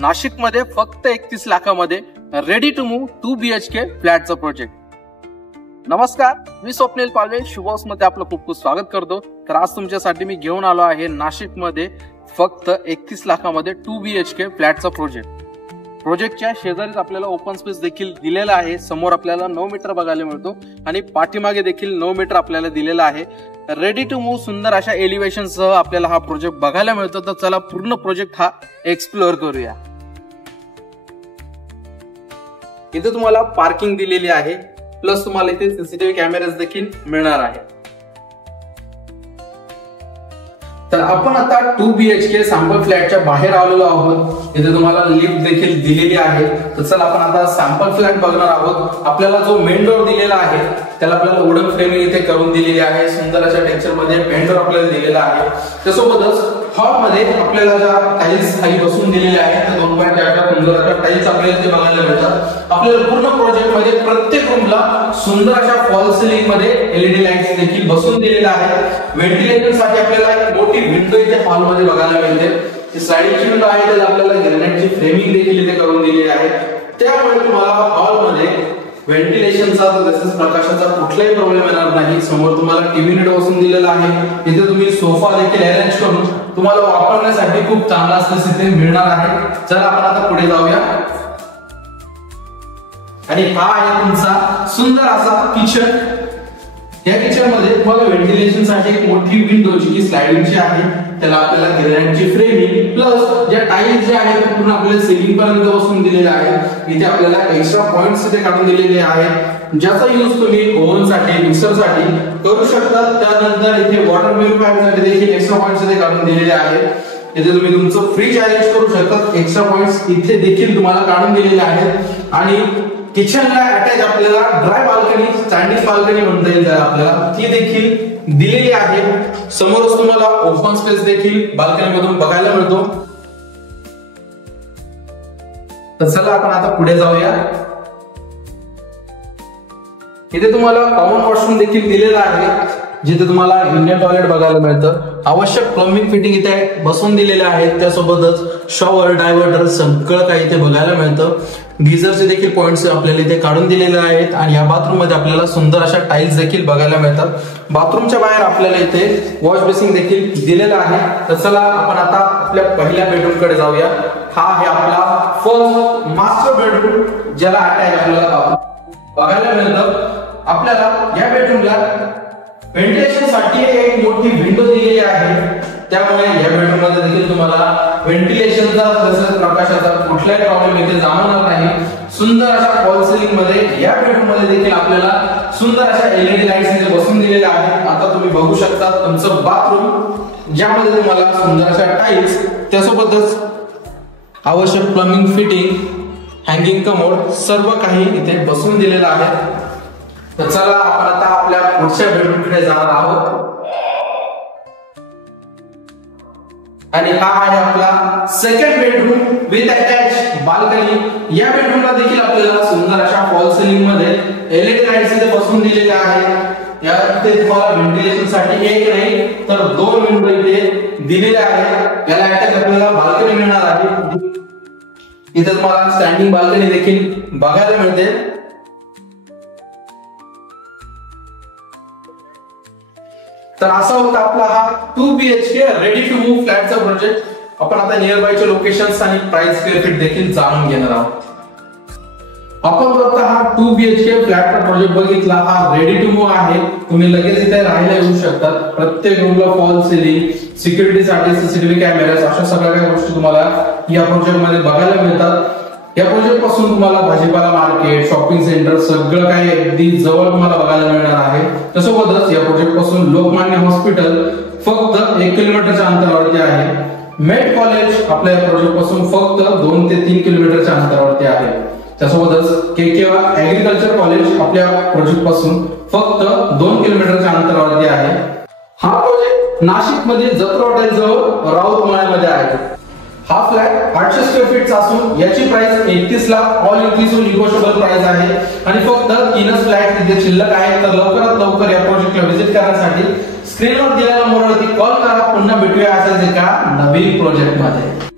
नाशिकमध्ये फक्त 31 लाखामध्ये रेडी टू मूव्ह 2 BHK फ्लॅटचा प्रोजेक्ट. नमस्कार, मी स्वप्नील पालवे शुभॉस मध्ये आपलं खूप खूप स्वागत करतो. तर आज तुमच्यासाठी मी घेऊन आलो आहे नाशिकमध्ये फक्त 31 लाखामध्ये 2 BHK फ्लॅटचा प्रोजेक्ट. प्रोजेक्टच्या शेजारीच आपल्याला ओपन स्पेस देखील दिलेला आहे. समोर आपल्याला 9 मीटर बघायला मिळतो आणि पाठीमागे देखील 9 मीटर आपल्याला दिलेला आहे. रेडी टू मूव्ह सुंदर अशा एलिव्हेशन सह आपल्याला हा प्रोजेक्ट बघायला मिळतो. तर चला पूर्ण प्रोजेक्ट हा एक्सप्लोअर करूया. इथे तुम्हाला पार्किंग दिलेली आहे, प्लस तुम्हाला इथे सीसीटीव्ही कॅमेराज देखील मिळणार आहे. तर आपण आता 2 BHK सॅम्पल फ्लॅटच्या बाहेर आलेलो आहोत. इथे तुम्हाला लिफ्ट देखील दिलेली आहे. तर चला आपण आता सॅम्पल फ्लॅट बघणार आहोत. आपल्याला जो मेन डोर दिलेला आहे त्याला आपल्याला वुडन फ्रेमिंग इथे करून दिलेली आहे. सुंदर अशा टेक्स्चर मध्ये मेन डोर आपल्याला दिलेला आहे. त्यासोबतच हॉल मध्ये आपल्याला ज्या टाइल्स खाली बसून दिलेल्या आहेत त्या 2.4 सुंदर अशा टाइल्स आपल्याला इथे बघायला मिळतात. आपल्याला पूर्ण प्रोजेक्ट मध्ये प्रत्येक रूमला सुंदर अशा फॉल सिलिंग मध्ये LED लाईट्स देखील बसून दिलेल्या आहेत. व्हेंटिलेशन साठी आपल्याला एक मोठी विंडो इथे हॉल मध्ये बघायला मिळते. स्लाइडिंग विंडो आहे, त्याला आपल्याला ग्रेनाइटची फ्रेमिंग देखील इथे करून दिलेली आहे. त्यामुळे तुम्हाला हॉल मध्ये व्हेंटिलेशनचा तसेच प्रकाशाचा कुठलाही प्रॉब्लेम येणार नाही. समोर तुम्हाला टीव्ही युनिट बसून दिलेला आहे. इथे तुम्ही सोफा देखील अरेंज करून तुम्हाला वापरण्यासाठी खूप चांगला असं इथे मिळणार आहे. चला आपण आता पुढे जाऊया. आणि हा आहे तुमचा सुंदर असा किचन. या किचन मध्ये तुम्हाला व्हेंटिलेशन साठी एक मोठी विंडो जी की स्लाइडिंगची आहे, त्याला आपल्याला ग्रेनाइटची फ्रेमिंग प्लस ज्या टाइल्स जे आहेत ते पूर्ण आपल्याला सिलिंग पर्यंत बसून दिलेले आहेत. इथे आपल्याला एक्स्ट्रा पॉइंट्स इथे काढून दिलेले आहेत, ज्याचा यूज तुम्ही ओव्हन साठी मिक्सर साठी करू शकता. त्यानंतर इथे वॉटर प्युरिफायर साठी देखील एक्स्ट्रा पॉइंट्स इथे काढून दिलेले आहेत. इथे तुम्ही तुमचं फ्रीज अरेंज करू शकता. एक्स्ट्रा पॉइंट्स इथे देखील तुम्हाला काढून दिलेले आहेत. आणि किचनला अटॅच आपल्याला ड्राय बाल्कनी, स्टँडिंग बाल्कनी म्हणता येईल त्याला आपल्याला, ती देखील दिलेली आहे. समोरच तुम्हाला ओपन स्पेस देखील बाल्कनी मधून बघायला मिळतो. तर चला आपण आता पुढे जाऊया. इथे तुम्हाला कॉमन वॉशरूम देखील दिलेला आहे, जिथे तुम्हाला इंडियन टॉयलेट बघायला मिळतं. आवश्यक प्लंबिंग फिटिंग इथे बसून दिलेले आहेत. त्यासोबतच शॉवर, डायव्हर्टर सगळं काही इथे बघायला मिळतं. गिझरचे देखील पॉइंट्स आपल्याला इथे काढून दिलेले आहेत. आणि या बाथरूम मध्ये आपल्याला सुंदर अशा टाइल्स देखील बघायला मिळतात. बाथरूमच्या बाहेर आपल्याला इथे वॉश बेसिन देखील दिलेला आहे. तर चला आपण आता आपल्या पहिल्या बेडरूम कडे जाऊया. हा आहे आपला फर्स्ट मास्टर बेडरूम, ज्याला अटॅच आपल्याला बघायला मिळतं. आपल्याला या बेडरूमला व्हेंटिलेशन साठी एक मोठी विंडो दिलेली आहे. त्यामुळे या बेडरूम मध्ये देखील तुम्हाला व्हेंटिलेशनचा तसेच प्रकाशाचा कुठलाही प्रॉब्लेम इथे जाणवणार नाही. सुंदर अशा फॉल सिलिंग मध्ये या बेडरूम मध्ये देखील आपल्याला सुंदर अशा LED लाईट्स इथे बसून दिलेल्या आहेत. आता तुम्ही बघू शकता तुमचं बाथरूम, ज्यामध्ये तुम्हाला सुंदर अशा टाइल्स, त्यासोबतच आवश्यक प्लंबिंग फिटिंग, हँगिंग कमोड सर्व काही इथे बसून दिलेलं आहे. तर चला आपण आता आपल्या पुढच्या बेडरूम कडे जाणार आहोत. आणि हा आहे आपला second bedroom with attach balcony. या बेडरूमला देखील आपल्याला सुंदर अशा फॉल सिलिंग मध्ये LED लाईट्स इथे बसून दिलेल्या आहेत. यामध्ये तुम्हाला व्हेंटिलेशन साठी एक नाही तर 2 विंडो इथे दिलेल्या आहेत. याला अटॅच आपल्याला बाल्कनी मिळणार आहे. इथे तुम्हाला स्टँडिंग बाल्कनी देखील बघायला मिळते. तर असा होता आपला हा 2 BHK रेडी टू मूव्ह फ्लॅटचा प्रोजेक्ट. आपण आता नियर बायचे लोकेशन्स आणि प्राइस स्क्वेअर फीट देखील जाणून घेणार आहोत. आपण जो आता हा 2 BHK फ्लॅटचा प्रोजेक्ट बघितला, हा रेडी टू मूव्ह आहे. तुम्ही लगेच इथे राहायला येऊ शकता. प्रत्येक रूमला फॉल सिलिंग, सिक्युरिटीसाठी सीसीटीव्ही कॅमेराज, अशा सगळ्या काही गोष्टी तुम्हाला या प्रोजेक्ट मध्ये बघायला मिळतात. या प्रोजेक्ट पासून तुम्हाला भाजीपाला मार्केट, शॉपिंग सेंटर सगळं काही अगदी जवळ तुम्हाला बघायला मिळणार आहे. त्यासोबतच या प्रोजेक्ट पासून लोकमान्य हॉस्पिटल फक्त 1 किलोमीटरच्या अंतरावरती आहे. मेट कॉलेज आपल्या या प्रोजेक्ट पासून फक्त 2 ते 3 किलोमीटरच्या अंतरावरती आहे. त्यासोबतच KK ऍग्रीकल्चर कॉलेज आपल्या प्रोजेक्ट पासून फक्त 2 किलोमीटरच्या अंतरावरती आहे. हा प्रोजेक्ट नाशिक मध्ये जत्रा हॉटेल जवळ राऊतमाळ्यामध्ये आहे. हा फ्लॅट 800 स्क्वेअर फीटचा असून याची price 31 lakh all inclusive negotiable price आहे. आणि फक्त 3च फ्लॅट तिथे शिल्लक आहेत. तर लवकरात लवकर या प्रोजेक्टला व्हिजिट करण्यासाठी स्क्रीनवर दिलेल्या नंबरवरती कॉल करा. पुन्हा भेटूया अशाच एका नवीन प्रोजेक्ट मध्ये.